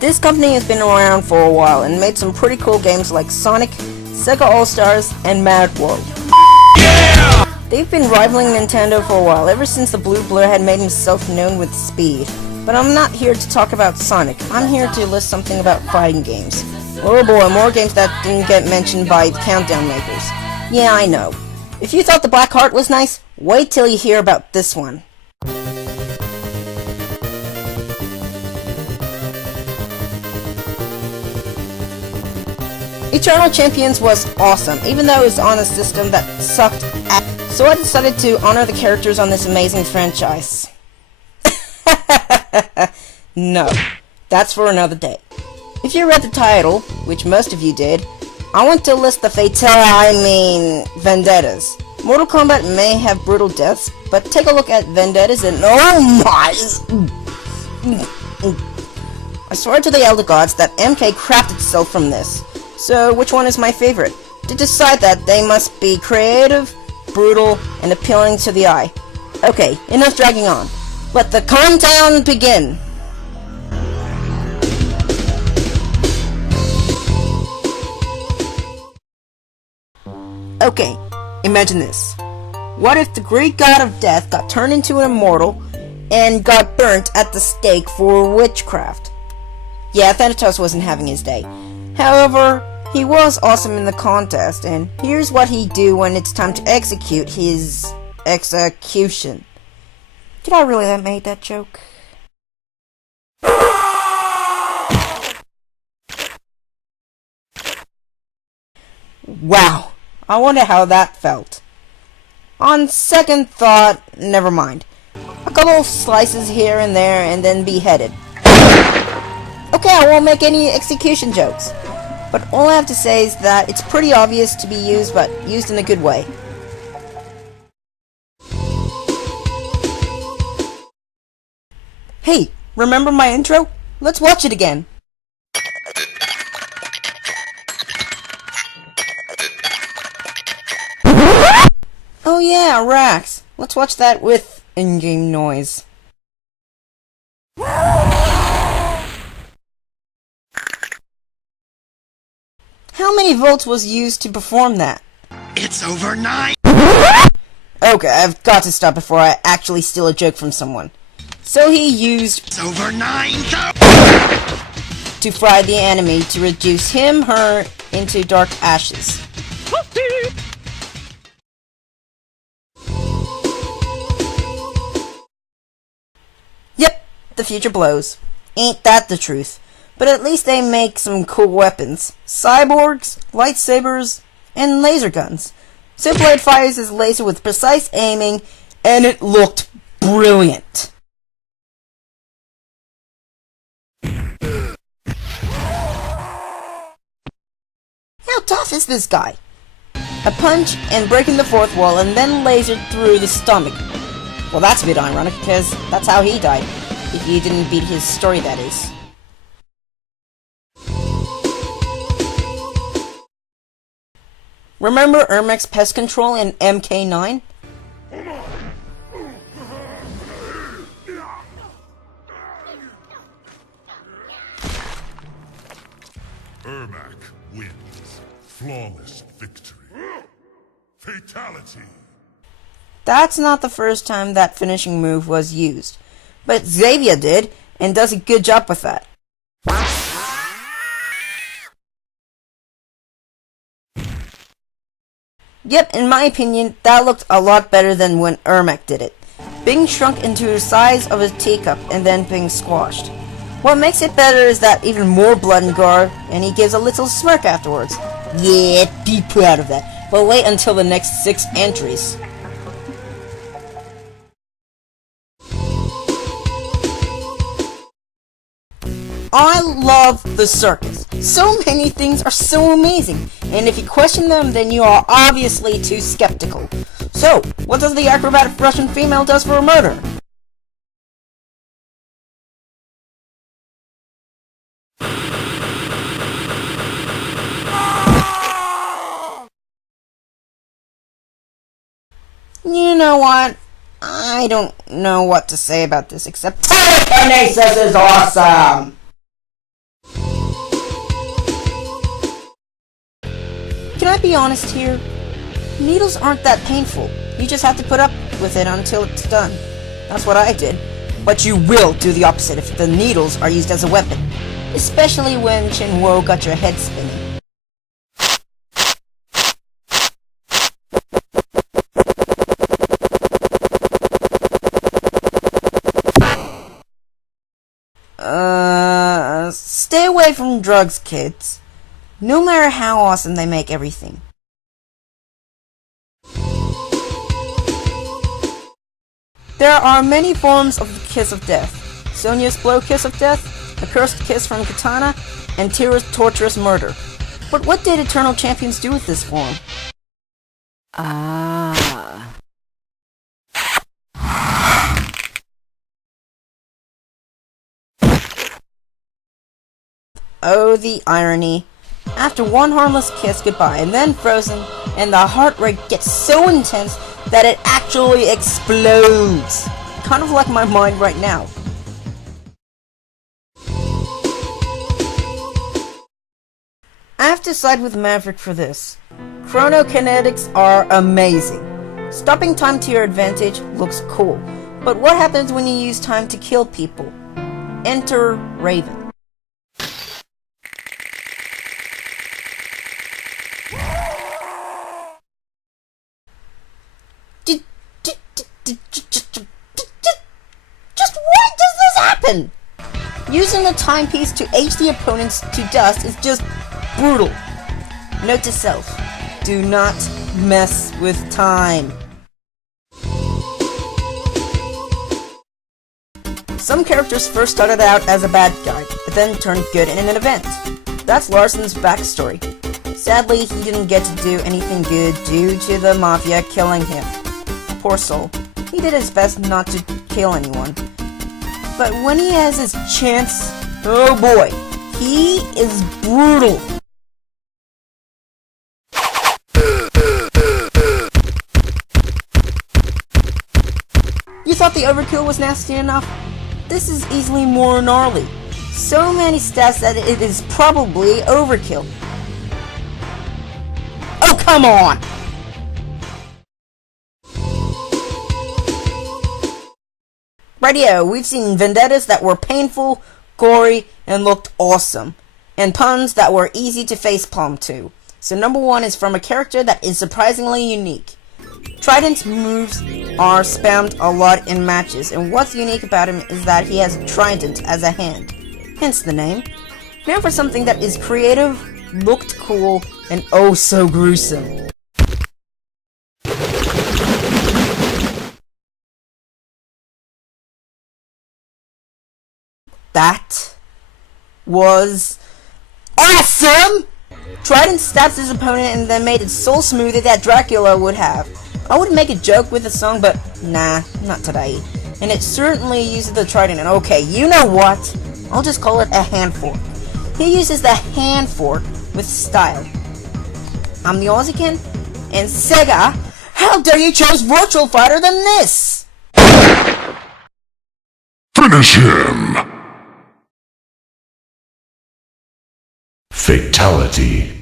This company has been around for a while and made some pretty cool games like Sonic, Sega All-Stars, and Mad World. Yeah! They've been rivaling Nintendo for a while, ever since the Blue Blur had made himself known with speed. But I'm not here to talk about Sonic, I'm here to list something about fighting games. Oh boy, more games that didn't get mentioned by the Countdown makers. Yeah, I know. If you thought the Black Heart was nice, wait till you hear about this one. Eternal Champions was awesome, even though it was on a system that sucked ass. So I decided to honor the characters on this amazing franchise. No, that's for another day. If you read the title, which most of you did, I want to list the Vendettas. Mortal Kombat may have brutal deaths, but take a look at Vendettas and oh my! I swear to the Elder Gods that MK crapped itself from this. So, which one is my favorite? To decide that, they must be creative, brutal, and appealing to the eye. Okay, enough dragging on. Let the countdown begin! Okay, imagine this. What if the great god of death got turned into an immortal and got burnt at the stake for witchcraft? Yeah, Vendettas wasn't having his day. However, he was awesome in the contest, and here's what he'd do when it's time to execute his execution. Did I really make that joke? Wow, I wonder how that felt. On second thought, never mind. A couple of slices here and there, and then beheaded. Okay, I won't make any execution jokes. But all I have to say is that it's pretty obvious to be used, but used in a good way. Hey, remember my intro? Let's watch it again. Oh yeah, Rax. Let's watch that with in-game noise. How many volts was used to perform that? It's over 9! Okay, I've got to stop before I actually steal a joke from someone. So he used It's over 9 to fry the enemy to reduce him, her, into dark ashes. Yep, the future blows. Ain't that the truth? But at least they make some cool weapons. Cyborgs, lightsabers, and laser guns. Blade fires his laser with precise aiming, and it looked brilliant. How tough is this guy? A punch and breaking the fourth wall and then lasered through the stomach. Well, that's a bit ironic because that's how he died. If you didn't beat his story, that is. Remember Ermac's pest control in MK9? Ermac wins. Flawless victory. Fatality. That's not the first time that finishing move was used, but Xavier did, and does a good job with that. Yep, in my opinion, that looked a lot better than when Ermac did it. Being shrunk into the size of a teacup and then being squashed. What makes it better is that even more blood and gore, and he gives a little smirk afterwards. Yeah, be proud of that. But wait until the next 6 entries. I love the circus. So many things are so amazing, and if you question them, then you are obviously too skeptical. So, what does the acrobatic Prussian female does for a murder? You know what? I don't know what to say about this except telekinesis is awesome! I be honest here? Needles aren't that painful. You just have to put up with it until it's done. That's what I did. But you will do the opposite if the needles are used as a weapon. Especially when Chinwo got your head spinning. Stay away from drugs, kids. No matter how awesome they make everything. There are many forms of the kiss of death. Sonya's blow kiss of death, the cursed kiss from Katana, and Tira's torturous murder. But what did Eternal Champions do with this form? Oh, the irony. After one harmless kiss goodbye and then frozen, and the heart rate gets so intense that it actually explodes. Kind of like my mind right now. I have to side with Maverick for this. Chrono kinetics are amazing. Stopping time to your advantage looks cool. But what happens when you use time to kill people? Enter Raven. Just why does this happen? Using a timepiece to age the opponents to dust is just brutal. Note to self, do not mess with time. Some characters first started out as a bad guy, but then turned good in an event. That's Larsen's backstory. Sadly, he didn't get to do anything good due to the Mafia killing him. Poor soul. He did his best not to kill anyone. But when he has his chance, oh boy, he is brutal. You thought the overkill was nasty enough? This is easily more gnarly. So many stats that it is probably overkill. Oh, come on! Rightio, we've seen vendettas that were painful, gory, and looked awesome. And puns that were easy to facepalm to. So number 1 is from a character that is surprisingly unique. Trident's moves are spammed a lot in matches, and what's unique about him is that he has a trident as a hand. Hence the name. Now for something that is creative, looked cool, and oh so gruesome. That was awesome! Trident stabs his opponent and then made it so smooth that Dracula would have. I would make a joke with the song, but nah, not today. And it certainly uses the trident, and okay, you know what? I'll just call it a hand fork. He uses the hand fork with style. I'm the Aussie-can, and Sega, how dare you choose Virtual Fighter than this? Finish him! Fatality.